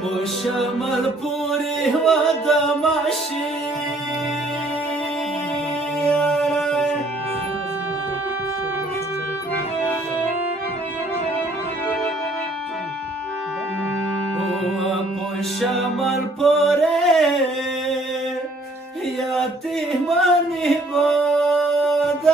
په شمال پورې ودمشي په شمال پورې یتیمانې بادوي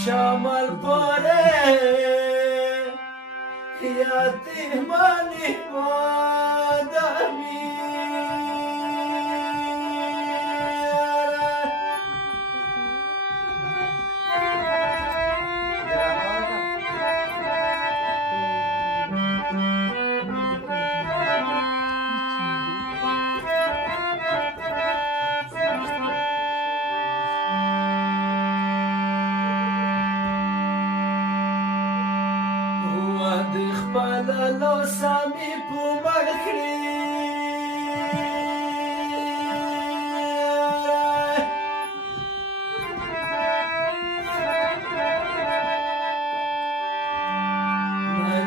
شمال پورې یتیمانې بادوي د خپل لاسه مې په مړ کړي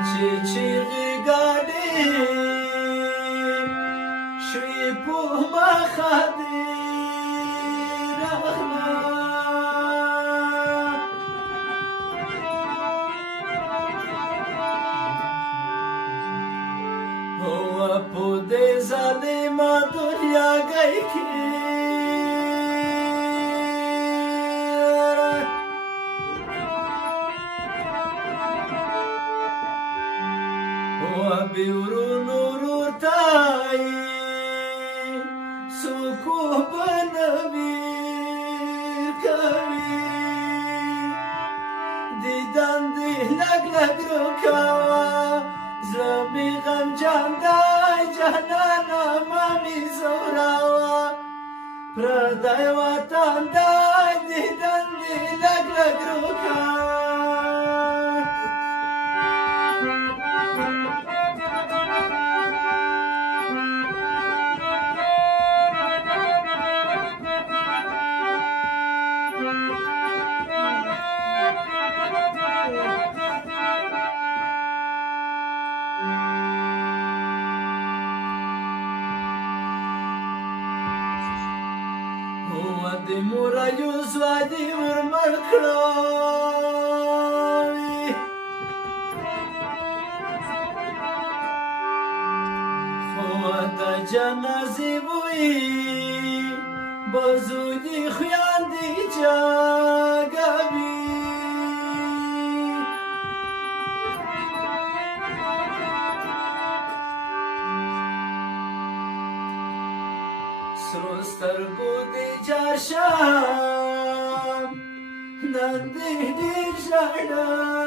چې چیغې ګاډې شوې په مخه دې راغله په دې ظالمه دنیاګۍ کې بې ورونو ورور ته یې څوک اوبه نه ورکوي دیدن دې لږ لږ روکوه زړه مې غمجن دی جانانه مه مې ځوروه پردی وطن دی دیدن دې لږ لږ روکوه د موریو ځواني ورمړ کړوي خو د جنازې بوی به زوی خویندې جاګوي سرو سترګو دې جار شم نن دې ډېر ژړم